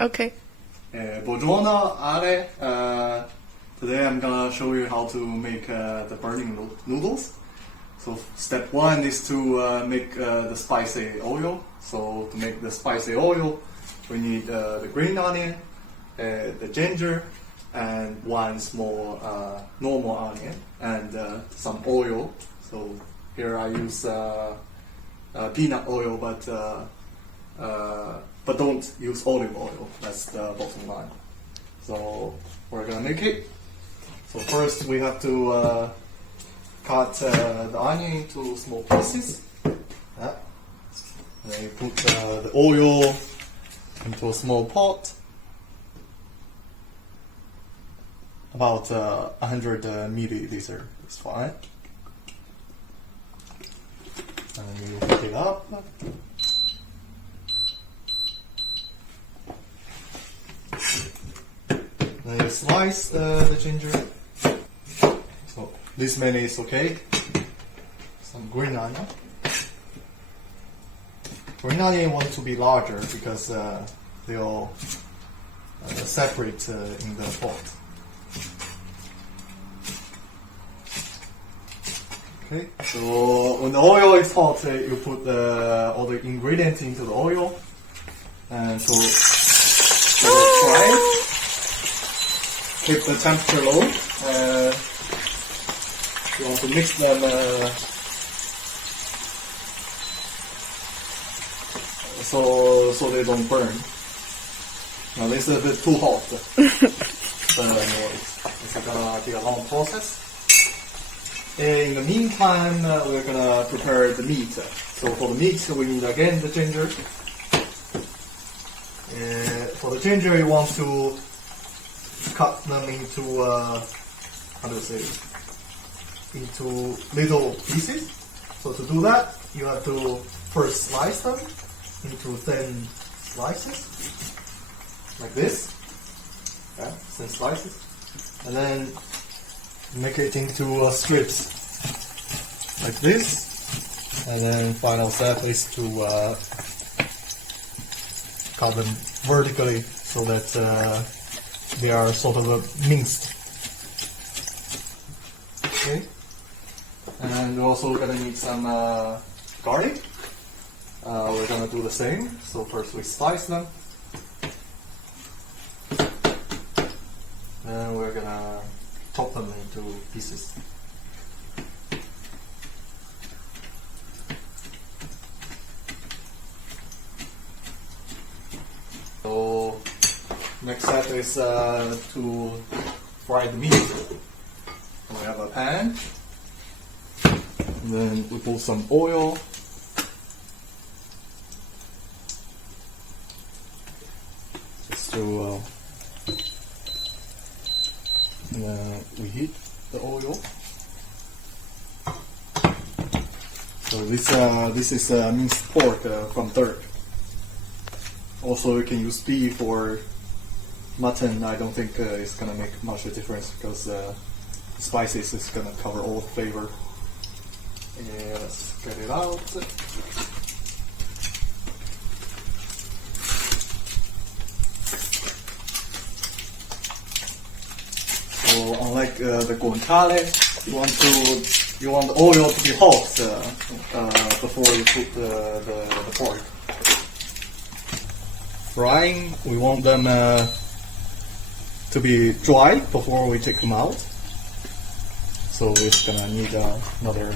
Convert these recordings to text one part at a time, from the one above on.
Okay. Buongiorno, Ale. Today I'm gonna show you how to make the burning noodles. So step one is to make the spicy oil. So to make the spicy oil, we need the green onion, the ginger, and one small normal onion, and some oil. So here I use peanut oil, but don't use olive oil. That's the bottom line. So we're gonna make it. So first we have to cut the onion into small pieces. Then you put the oil into a small pot, about 100 milliliter is fine. And you pick it up. Then you slice the ginger. So this many is okay. Some green onion. Green onion want to be larger because they'll separate in the pot. Okay, so when the oil is hot, you put all the ingredients into the oil, and so fry it. Keep the temperature low. You want to mix them so they don't burn. Now this is a bit too hot, but anyways, it's gonna be a long process. In the meantime, we're gonna prepare the meat. So for the meat, we need again the ginger. For the ginger, you want to cut them into into little pieces. So to do that, you have to first slice them into thin slices, like this. Yeah, thin slices, and then make it into strips, like this. And then final step is to cut them vertically so that they are sort of minced. Okay. And we're also gonna need some garlic. We're gonna do the same. So first we slice them. Then we're gonna chop them into pieces. So next step is to fry the meat. So we have a pan, and then we put some oil. Just to and then we heat the oil. So this is minced pork from Turk. Also, you can use beef or mutton. I don't think it's gonna make much of a difference because the spices is gonna cover all the flavor. And let's get it out. So unlike the guanciale, you want the oil to be hot before you put the pork. Frying, we want them to be dry before we take them out. So it's gonna need another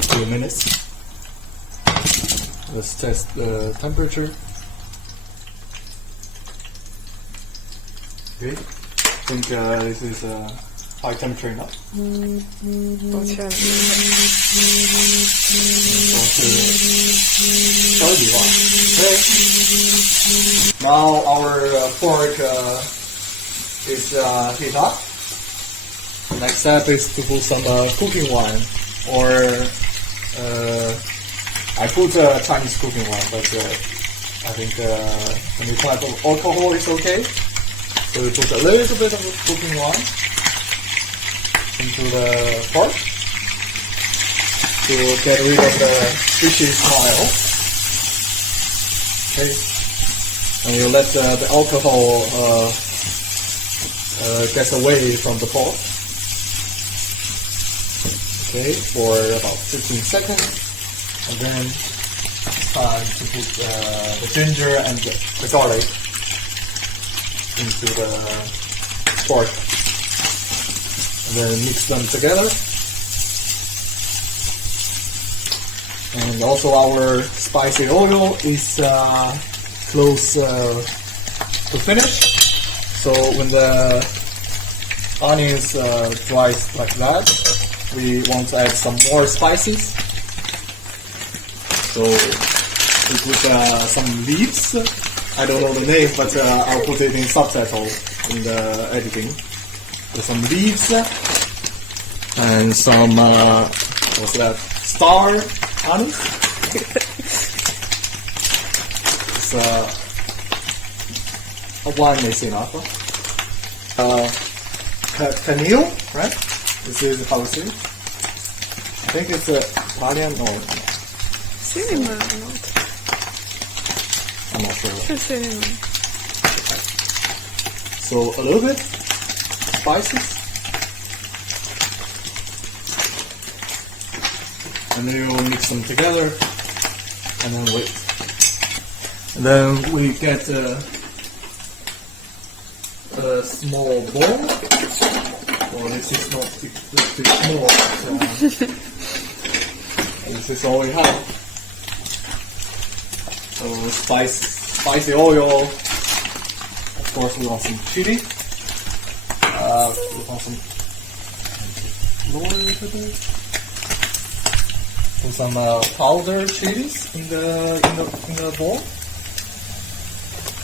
few minutes. Let's test the temperature. Okay. I think this is high temperature enough. Okay. Now our pork is heated up. The next step is to put some cooking wine, or I put Chinese cooking wine, but I think any type of alcohol is okay. So we put a little bit of cooking wine into the pork to get rid of the fishy smell. Okay. and you let the alcohol get away from the pot. Okay, for about 15 seconds, and then it's time to put the ginger and the garlic into the pork, and then mix them together. And also our spicy oil is close to finish. So when the onions dries like that, we want to add some more spices. So we put some leaves. I don't know the name, but I'll put it in subtitle in the editing. So some leaves and some what's that? Star onions. It's one is enough. Canil, right? This is how it's. I think it's Italian or cinnamon. I'm not sure. Cinnamon. So a little bit spices, and then you mix them together, and then wait. And then we get a small bowl. Well, this is not too small. So, this is all we have. So spicy oil. Of course, we want some chili. We want some lower to this. Put some powdered chilies in the bowl.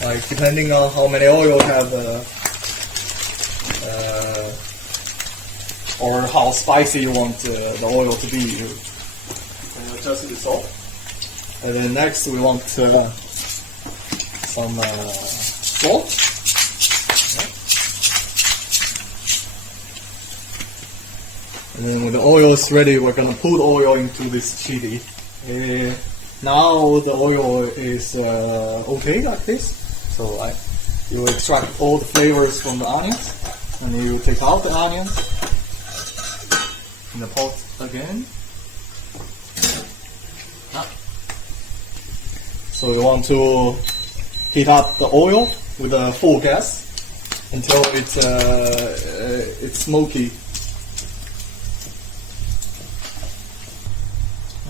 Like depending on how many oil you have, or how spicy you want the oil to be, you can adjust the salt. And then next we want some salt. And then when the oil is ready, we're gonna put oil into this chili. Now the oil is okay like this. So you extract all the flavors from the onions, and you take out the onions in the pot again. So you want to heat up the oil with a full gas until it's smoky.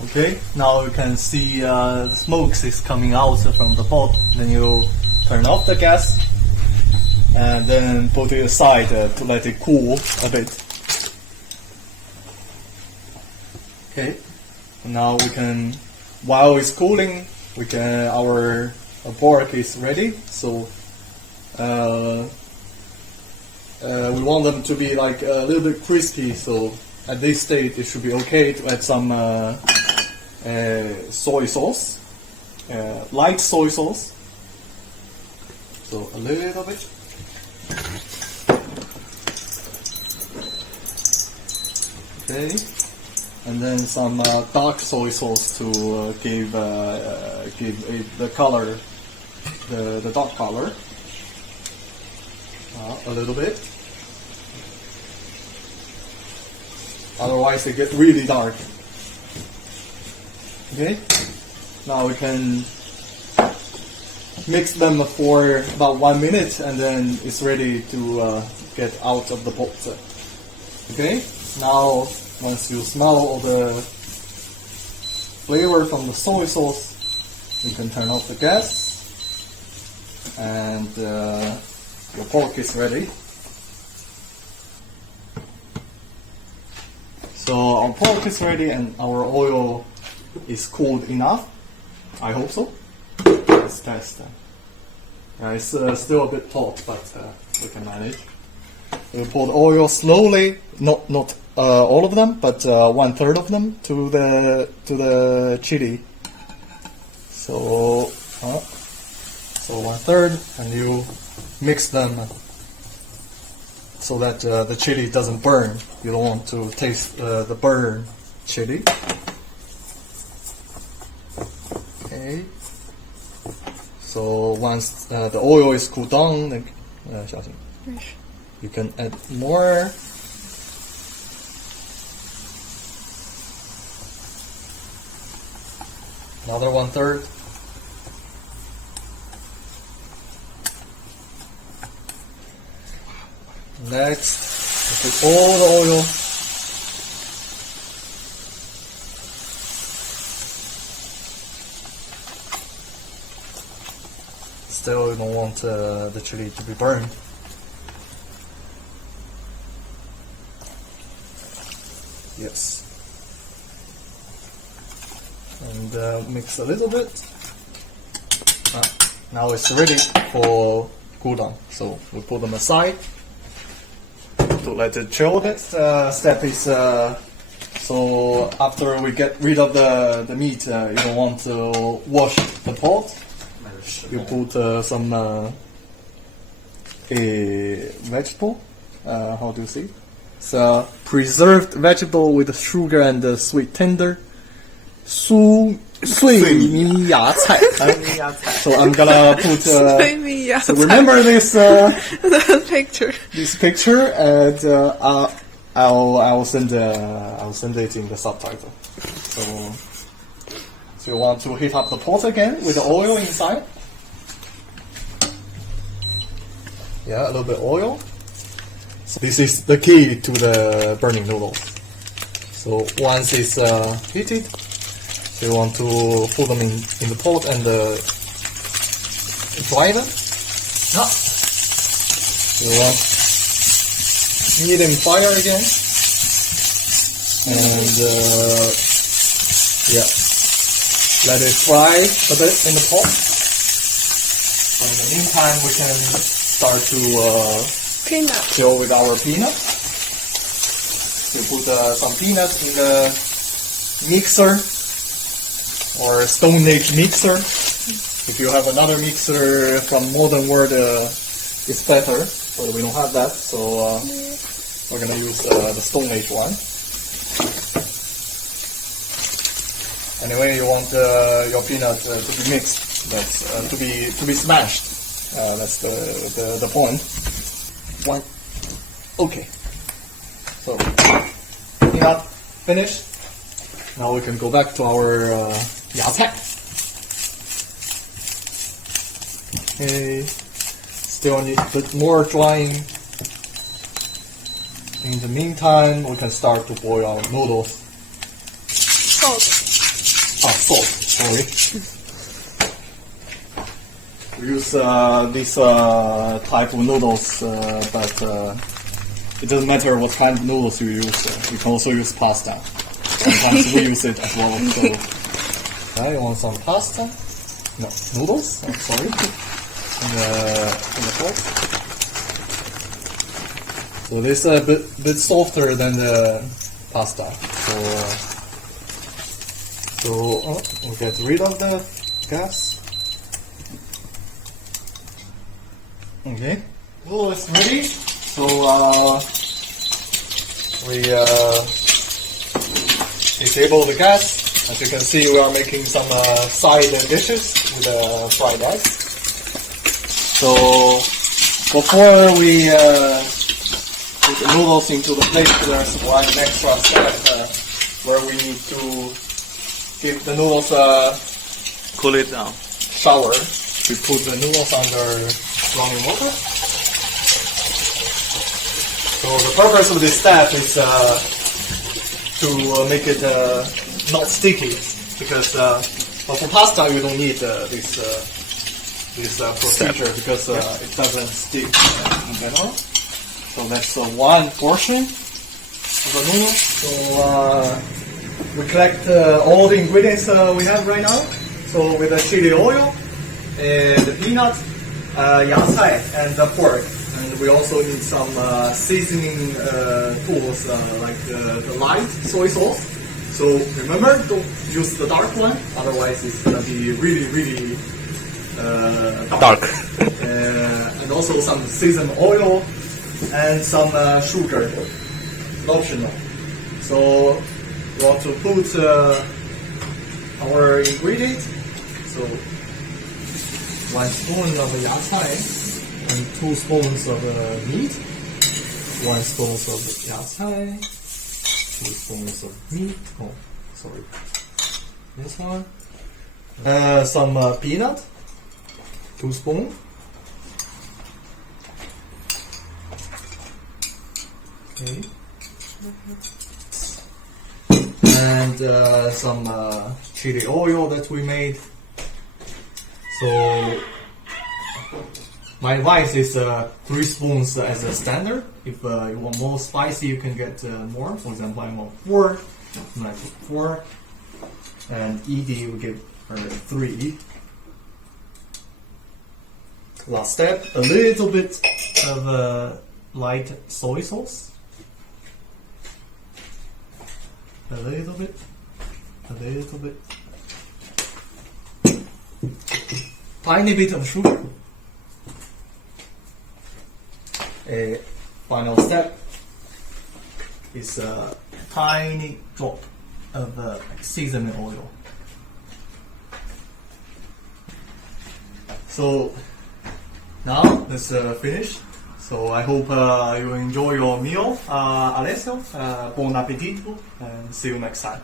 Okay, now you can see the smokes is coming out from the pot. Then you turn off the gas and then put it aside to let it cool a bit. Okay, now we can, while it's cooling, our pork is ready. So we want them to be like a little bit crispy. So at this stage, it should be okay to add some soy sauce, light soy sauce. So a little bit. Okay, and then some dark soy sauce to give it the color, the dark color. A little bit. Otherwise, they get really dark. Okay, now we can mix them for about 1 minute, and then it's ready to get out of the pot. Okay, now once you smell all the flavor from the soy sauce, you can turn off the gas, and your pork is ready. So our pork is ready, and our oil is cooled enough. I hope so. Let's test. Yeah, it's still a bit hot, but we can manage. We pour the oil slowly, not all of them, but 1/3 of them to the chili. So 1/3, and you mix them so that the chili doesn't burn. You don't want to taste the burn chili. Okay. So once the oil is cooled down, then, 小心. You can add more. Another 1/3. Next, put all the oil. Still, you don't want the chili to be burned. Yes. And mix a little bit. Now it's ready for cool down. So we put them aside to let it chill a bit. Step is so after we get rid of the meat, you don't want to wash the pot. You put some a vegetable. How do you say? It's preserved vegetable with sugar and sweet tender. 碎米芽菜. So I'm gonna put. So remember this the picture. This picture, and I'll send it in the subtitle. So you want to heat up the pot again with the oil inside. Yeah, a little bit oil. So this is the key to the burning noodles. So once it's heated, so you want to put them in the pot and dry them. You want medium fire again, and yeah, let it fry a bit in the pot. So in the meantime, we can start to chill with our peanuts. You put some peanuts in the mixer or Stone Age mixer. If you have another mixer from modern world, it's better. But we don't have that, so we're gonna use the Stone Age one. Anyway, you want your peanut to be mixed, that's to be smashed. That's the point. One. Okay. So peanut finished. Now we can go back to our 芽菜. Okay. Still need a bit more drying. In the meantime, we can start to boil our noodles. Salt. Salt. Sorry. We use this type of noodles, but it doesn't matter what kind of noodles you use. You can also use pasta. Sometimes we use it as well. So, you want some pasta? No, noodles. I'm sorry. In the pot. So this is a bit softer than the pasta. So we get rid of the gas. Okay, noodle is ready. So we disable the gas. As you can see, we are making some side dishes with fried eggs. So before we put the noodles into the plate, there's one extra step where we need to give the noodles a cool it down shower. We put the noodles under running water. So the purpose of this step is to make it not sticky, because for pasta you don't need this procedure because it doesn't stick in general. So that's one portion of the noodle. So we collect all the ingredients we have right now. So with the chili oil, and the peanut, 芽菜, and the pork. And we also need some seasoning tools like the light soy sauce. So remember, don't use the dark one, otherwise it's gonna be really dark. And also some seasoned oil and some sugar, optional. So we want to put our ingredients. So 1 spoon of yacai and 2 spoons of meat. 1 spoon of yacai, 2 spoons of meat. Oh, sorry. This one. Some peanut. 2 spoons. Okay. And some chili oil that we made. So my advice is 3 spoons as a standard. If you want more spicy, you can get more. For example, I want 4. And I put 4. And Edie will give her 3. Last step, a little bit of light soy sauce. A little bit. Tiny bit of sugar. A final step is a tiny drop of seasoning oil. So now it's finished. So I hope you enjoy your meal. Alessio, buon appetito, and see you next time.